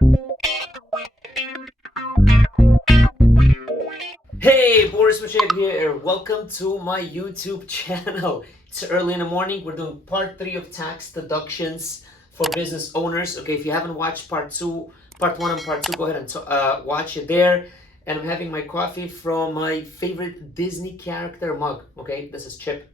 Hey, Boris Musheyev here, and welcome to my YouTube channel. It's early in the morning. We're doing part 3 of tax deductions for business owners. Okay, if you haven't watched part 1 and part 2, go ahead and watch it there. And I'm having my coffee from my favorite Disney character mug. Okay, this is Chip.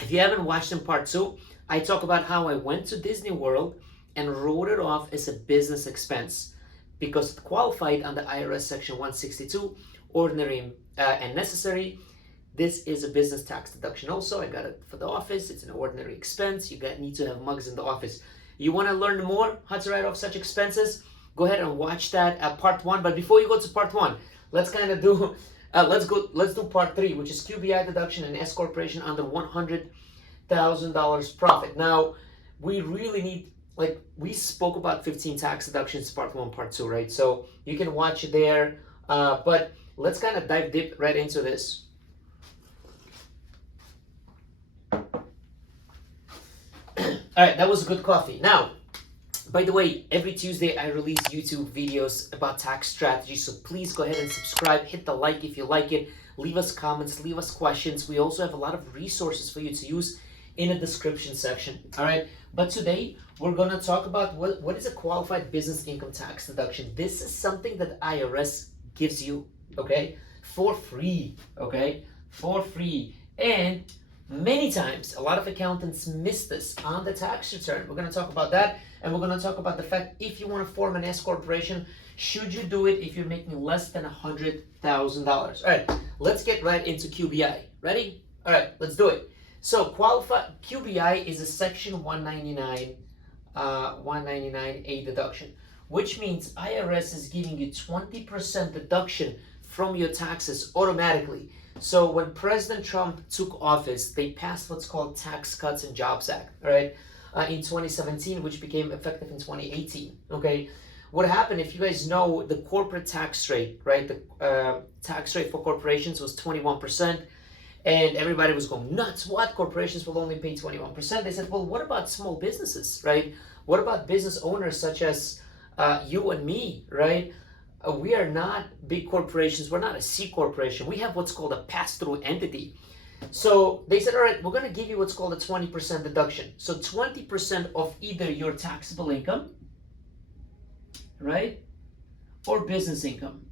If you haven't watched in part 2, I talk about how I went to Disney World and wrote it off as a business expense because it qualified under IRS Section 162, ordinary and necessary. This is a business tax deduction also. I got it for the office. It's an ordinary expense. You need to have mugs in the office. You want to learn more how to write off such expenses? Go ahead and watch that part 1. But before you go to part 1, let's kind of do let's do part 3, which is QBI deduction and S corporation under $100,000 profit. Now, we really need, like, we spoke about 15 tax deductions, part 1, part 2, right? So you can watch it there. But let's kind of dive deep right into this. All right, that was a good coffee. Now, by the way, every Tuesday I release YouTube videos about tax strategy, so please go ahead and subscribe, hit the like if you like it, leave us comments, leave us questions. We also have a lot of resources for you to use in the description section. All right, but today we're going to talk about what is a qualified business income tax deduction. This is something that IRS gives you, okay, for free, okay, for free. And many times, a lot of accountants miss this on the tax return. We're going to talk about that, and we're going to talk about the fact if you want to form an S corporation, should you do it if you're making less than $100,000? All right, let's get right into QBI. Ready? All right, let's do it. So qualified QBI is a Section 199A deduction, which means IRS is giving you 20% deduction from your taxes automatically. So when President Trump took office, they passed what's called Tax Cuts and Jobs Act, all right, in 2017, which became effective in 2018, okay? What happened, if you guys know, the corporate tax rate, right, the tax rate for corporations was 21%, and everybody was going nuts. What? Corporations will only pay 21%. They said, well, what about small businesses, right? What about business owners such as you and me, right? We are not big corporations. We're not a C corporation. We have what's called a pass-through entity. So they said, all right, we're going to give you what's called a 20% deduction. So 20% of either your taxable income, right, or business income.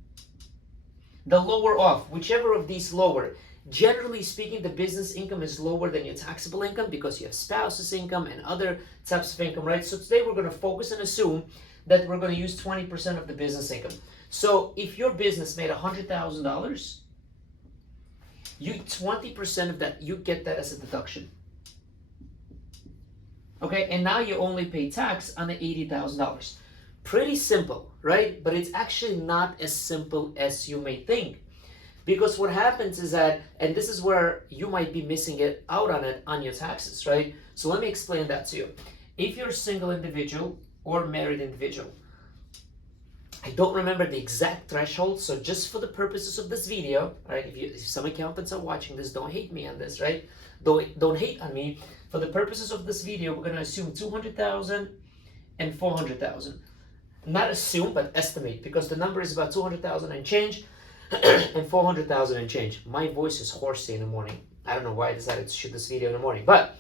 The lower off, whichever of these lower. Generally speaking, the business income is lower than your taxable income because you have spouse's income and other types of income, right? So today we're going to focus and assume that we're going to use 20% of the business income. So if your business made $100,000, you 20% of that, you get that as a deduction. Okay, and now you only pay tax on the $80,000. Pretty simple, right? But it's actually not as simple as you may think. Because what happens is that, and this is where you might be missing it out on your taxes, right? So let me explain that to you. If you're a single individual or married individual, I don't remember the exact threshold, so just for the purposes of this video, all right, if some accountants are watching this, don't hate me on this, right? Don't hate on me. For the purposes of this video, we're going to assume $200,000 and $400,000. Not assume, but estimate, because the number is about $200,000 and change and $400,000 and change. My voice is horsey in the morning. I don't know why I decided to shoot this video in the morning. But,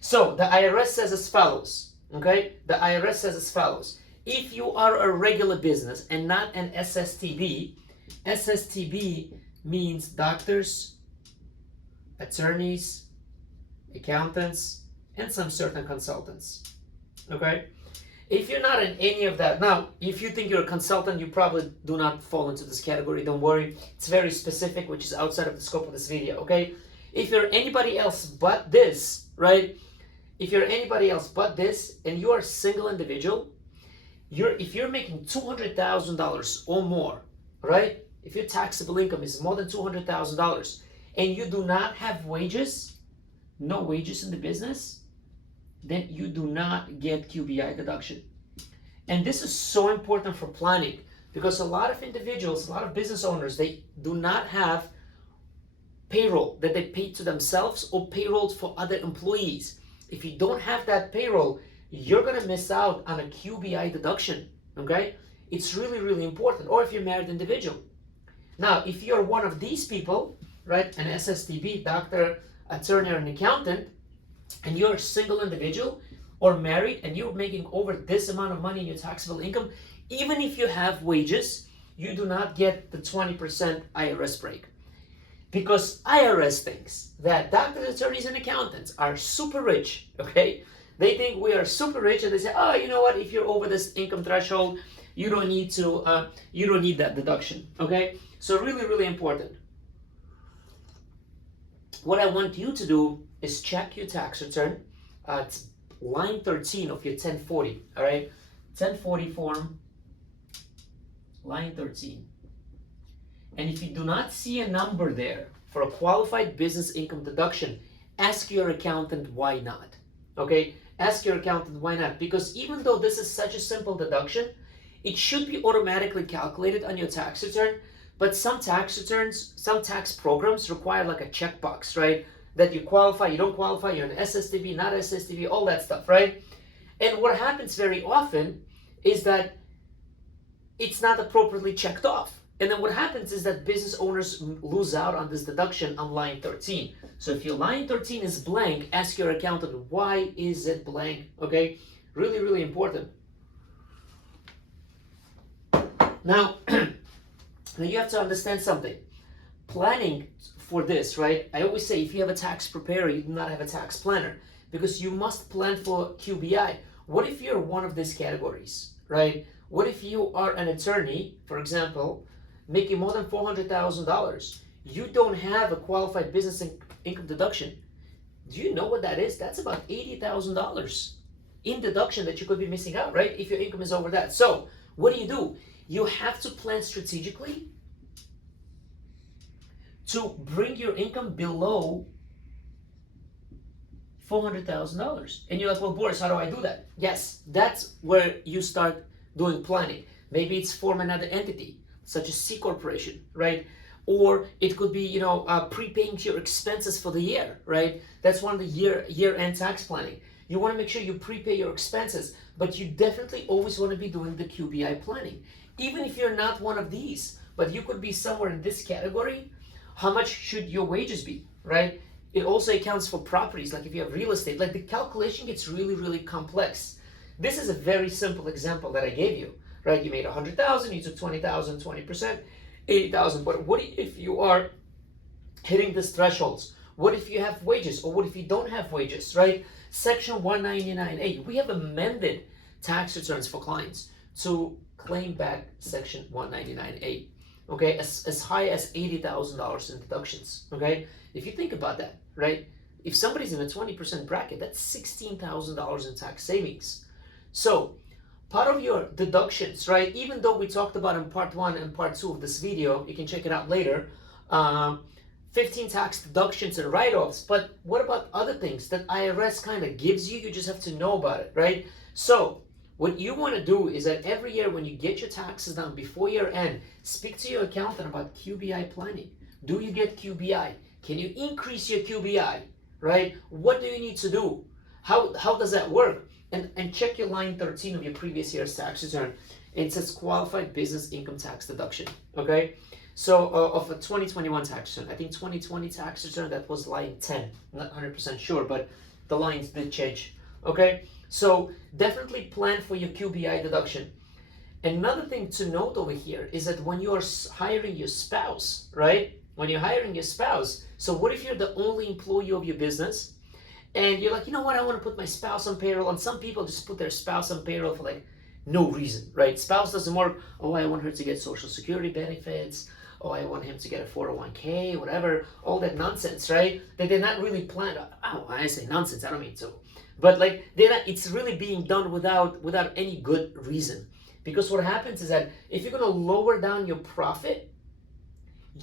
so the IRS says as follows, okay? The IRS says as follows. If you are a regular business and not an SSTB, SSTB means doctors, attorneys, accountants, and some certain consultants, okay? If you're not in any of that, now, if you think you're a consultant, you probably do not fall into this category. Don't worry. It's very specific, which is outside of the scope of this video, okay? If you're anybody else but this, right? If you're anybody else but this, and you are a single individual, if you're making $200,000 or more, right? If your taxable income is more than $200,000, and you do not have wages, no wages in the business, then you do not get QBI deduction. And this is so important for planning because a lot of individuals, a lot of business owners, they do not have payroll that they pay to themselves or payroll for other employees. If you don't have that payroll, you're gonna miss out on a QBI deduction, okay? It's really, really important. Or if you're a married individual. Now, if you're one of these people, right, an SSTB, doctor, attorney, or an accountant, and you're a single individual or married and you're making over this amount of money in your taxable income, even if you have wages, you do not get the 20% IRS break. Because IRS thinks that doctors, attorneys, and accountants are super rich, okay? They think we are super rich, and they say, oh, you know what, if you're over this income threshold, you don't need that deduction, okay? So really, really important. What I want you to do is check your tax return. It's line 13 of your 1040, all right? 1040 form, line 13. And if you do not see a number there for a qualified business income deduction, ask your accountant why not, okay? Ask your accountant why not, because even though this is such a simple deduction, it should be automatically calculated on your tax return, but some tax returns, some tax programs require like a checkbox, right? That you qualify, you don't qualify, you're an SSTB, not SSTB, all that stuff, right? And what happens very often is that it's not appropriately checked off. And then what happens is that business owners lose out on this deduction on line 13. So if your line 13 is blank, ask your accountant, why is it blank? Okay, really, really important. Now, now you have to understand something. Planning for this, right? I always say if you have a tax preparer, you do not have a tax planner, because you must plan for QBI. What if you're one of these categories, right? What if you are an attorney, for example, making more than $400,000? You don't have a qualified business income deduction. Do you know what that is? That's about $80,000 in deduction that you could be missing out, right? If your income is over that. So what do? You have to plan strategically to bring your income below $400,000. And you're like, well, Boris, how do I do that? Yes, that's where you start doing planning. Maybe it's form another entity, such as C corporation, right? Or it could be, prepaying your expenses for the year, right? That's one of the year-end tax planning. You want to make sure you prepay your expenses, but you definitely always want to be doing the QBI planning. Even if you're not one of these, but you could be somewhere in this category, how much should your wages be, right? It also accounts for properties, like if you have real estate, like the calculation gets really, really complex. This is a very simple example that I gave you, right? You made 100,000, you took 20,000, 20%, 80,000. But what if you are hitting these thresholds? What if you have wages, or what if you don't have wages, right? Section 199A, we have amended tax returns for clients to claim back Section 199A, okay, as high as $80,000 in deductions, okay? If you think about that, right? If somebody's in a 20% bracket, that's $16,000 in tax savings. So part of your deductions, right, even though we talked about in part 1 and part 2 of this video, you can check it out later, 15 tax deductions and write-offs, but what about other things that IRS kind of gives you? You just have to know about it, right? So what you want to do is that every year when you get your taxes done before year end, speak to your accountant about QBI planning. Do you get QBI? Can you increase your QBI, right? What do you need to do? How does that work? And check your line 13 of your previous year's tax return. It says qualified business income tax deduction, okay? So of a 2021 tax return, I think 2020 tax return, that was line 10. I'm not 100% sure, but the lines did change, okay? So definitely plan for your QBI deduction. Another thing to note over here is that when you are hiring your spouse, right? When you're hiring your spouse, so what if you're the only employee of your business and you're like, you know what, I want to put my spouse on payroll, and some people just put their spouse on payroll for like no reason, right? Spouse doesn't work. Oh, I want her to get Social Security benefits. Oh, I want him to get a 401k, whatever, all that nonsense, right? That they're not really planned. Oh, I say nonsense, I don't mean to. But like, it's really being done without any good reason. Because what happens is that if you're gonna lower down your profit,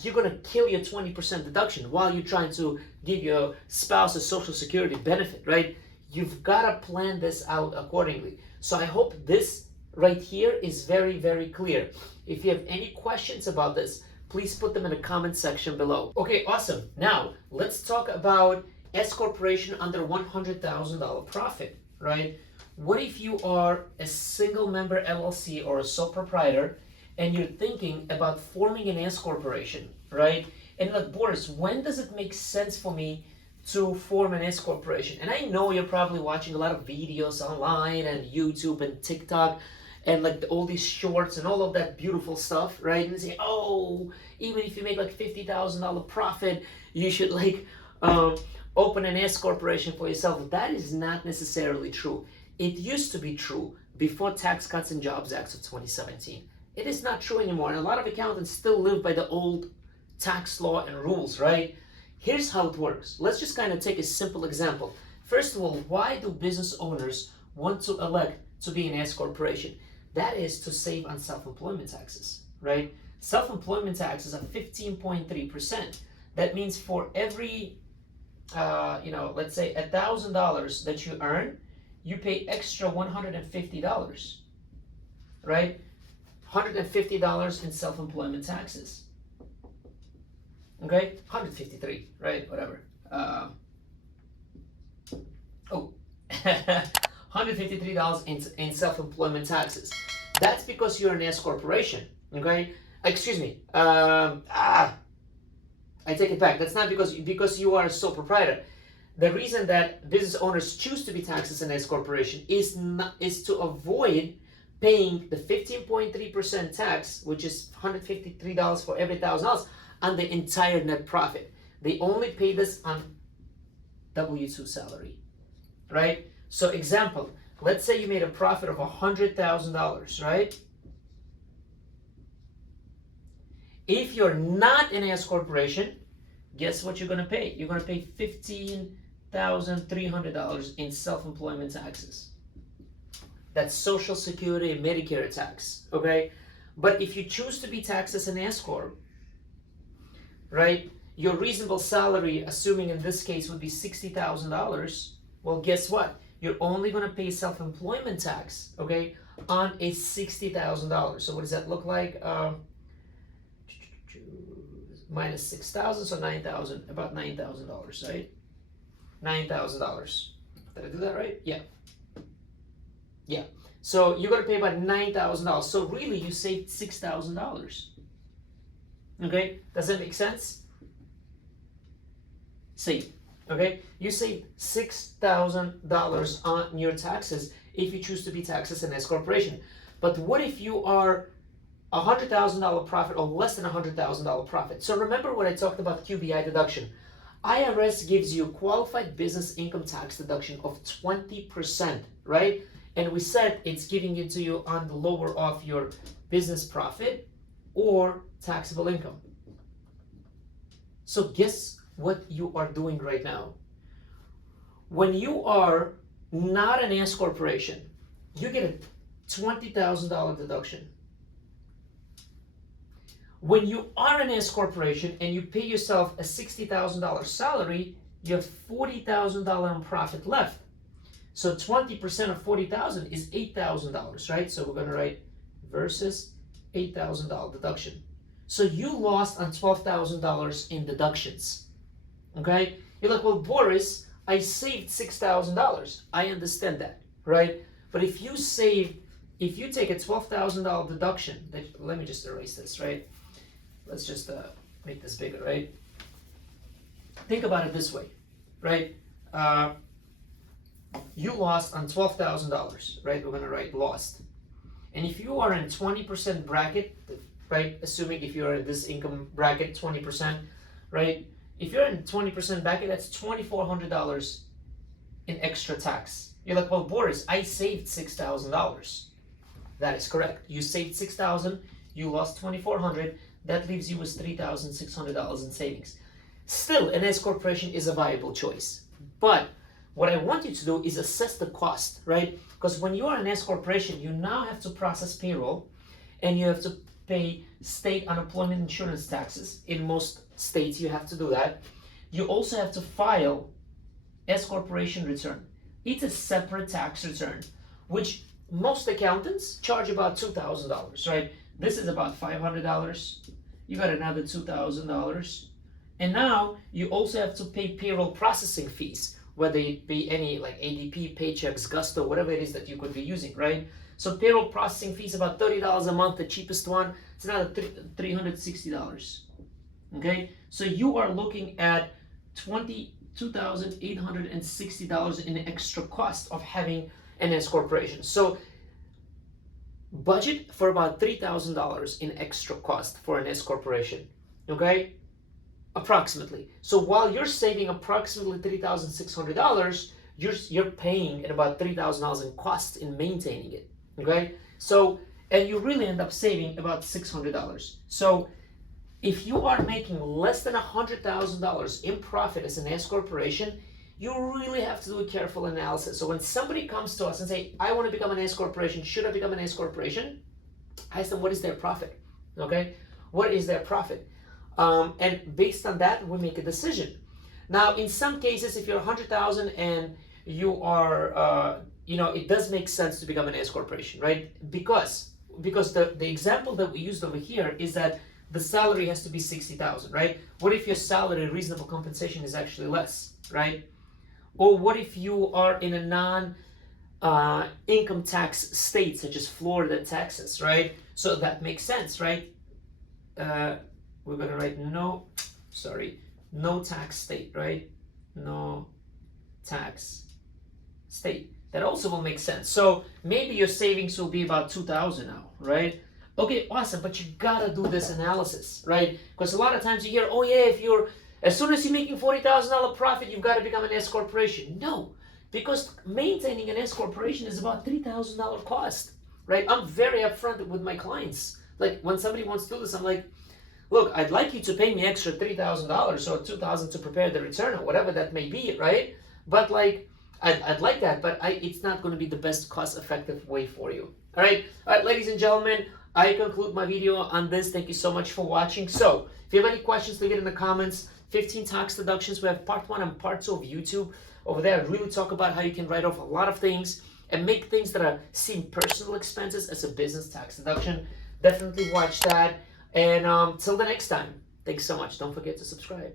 you're gonna kill your 20% deduction while you're trying to give your spouse a Social Security benefit, right? You've gotta plan this out accordingly. So I hope this right here is very, very clear. If you have any questions about this, please put them in the comment section below. Okay, awesome. Now, let's talk about S corporation under $100,000 profit, right? What if you are a single member LLC or a sole proprietor and you're thinking about forming an S corporation, right? And like, Boris, when does it make sense for me to form an S corporation? And I know you're probably watching a lot of videos online and YouTube and TikTok and like all these shorts and all of that beautiful stuff, right? And say, oh, even if you make like $50,000 profit, you should like open an S corporation for yourself. That is not necessarily true. It used to be true before Tax Cuts and Jobs Act of 2017. It is not true anymore, and a lot of accountants still live by the old tax law and rules, right? Here's how it works. Let's just kind of take a simple example. First of all, why do business owners want to elect to be an S corporation? That is to save on self-employment taxes, right? Self-employment taxes are 15.3%. That means for every, let's say $1,000 that you earn, you pay extra $150, right? $150 in self-employment taxes. Okay, 153, right? Whatever. $153 in self-employment taxes. That's because you're an S corporation. Okay, excuse me. I take it back. That's not because you are a sole proprietor. The reason that business owners choose to be taxed as an S corporation is to avoid paying the 15.3% tax, which is $153 for every $1,000 on the entire net profit. They only pay this on W-2 salary, right? So example, let's say you made a profit of $100,000, right? If you're not an S corporation, guess what you're gonna pay? You're gonna pay $15,300 in self-employment taxes. That's Social Security and Medicare tax, okay? But if you choose to be taxed as an S corp, right, your reasonable salary, assuming in this case would be $60,000, well, guess what? You're only gonna pay self-employment tax, okay, on a $60,000. So what does that look like? Minus 6,000, so 9,000, about $9,000, right? $9,000. Did I do that right? Yeah. Yeah. So you're gonna pay about $9,000. So really, you saved $6,000. Okay, does that make sense? Save. Okay, you saved $6,000 on your taxes if you choose to be taxed as an S corporation. But what if you are $100,000 profit or less than $100,000 profit? So remember what I talked about QBI deduction. IRS gives you qualified business income tax deduction of 20%, right? And we said it's giving it to you on the lower of your business profit or taxable income. So guess what you are doing right now? When you are not an S corporation, you get a $20,000 deduction. When you are an S corporation and you pay yourself a $60,000 salary, you have $40,000 in profit left. So 20% of $40,000 is $8,000, right? So we're gonna write versus $8,000 deduction. So you lost on $12,000 in deductions, okay? You're like, well, Boris, I saved $6,000. I understand that, right? But if you take a $12,000 deduction, let me just erase this, right? Let's just make this bigger, right? Think about it this way, right? You lost on $12,000, right? We're gonna write lost. And if you are in 20% bracket, right? Assuming if you're in this income bracket, 20%, right? If you're in 20% bracket, that's $2,400 in extra tax. You're like, well, Boris, I saved $6,000. That is correct. You saved $6,000, you lost $2,400. That leaves you with $3,600 in savings. Still, an S corporation is a viable choice. But what I want you to do is assess the cost, right? Because when you are an S corporation, you now have to process payroll and you have to pay state unemployment insurance taxes. In most states, you have to do that. You also have to file S corporation return. It's a separate tax return, which most accountants charge about $2,000, right? This is about $500. You got another $2,000. And now you also have to pay payroll processing fees. whether it be any like ADP, Paychecks, Gusto, whatever it is that you could be using, right? So payroll processing fees about $30 a month, the cheapest one. It's another $360. Okay, so you are looking at $22,860 in extra cost of having an S corporation. So budget for about $3,000 in extra cost for an S corporation. Okay, approximately. So while you're saving approximately $3,600, you're paying at about $3,000 in costs in maintaining it. Okay, so and you really end up saving about $600. So if you are making less than $100,000 in profit as an S corporation, you really have to do a careful analysis. So when somebody comes to us and say, I want to become an S corporation, should I become an S corporation? I ask them, what is their profit? Okay, what is their profit? And based on that, we make a decision. Now, in some cases, if you're 100,000 and you are, it does make sense to become an S corporation, right? Because the example that we used over here is that the salary has to be 60,000, right? What if your salary, reasonable compensation, is actually less, right? Or what if you are in a non-income tax state, such as Florida, Texas, right? So that makes sense, right? We're gonna write no tax state, right? No tax state. That also will make sense. So maybe your savings will be about 2,000 now, right? Okay, awesome, but you gotta do this analysis, right? Because a lot of times you hear, oh yeah, as soon as you're making $40,000 profit, you've got to become an S corporation. No, because maintaining an S corporation is about $3,000 cost, right? I'm very upfront with my clients. Like when somebody wants to do this, I'm like, look, I'd like you to pay me extra $3,000 or $2,000 to prepare the return or whatever that may be, right? But like, I'd like that, but it's not going to be the best cost-effective way for you. All right, ladies and gentlemen, I conclude my video on this. Thank you so much for watching. So if you have any questions, leave it in the comments. 15 tax deductions. We have part 1 and part 2 of YouTube. Over there, I really talk about how you can write off a lot of things and make things that seem personal expenses as a business tax deduction. Definitely watch that. And till the next time, thanks so much. Don't forget to subscribe.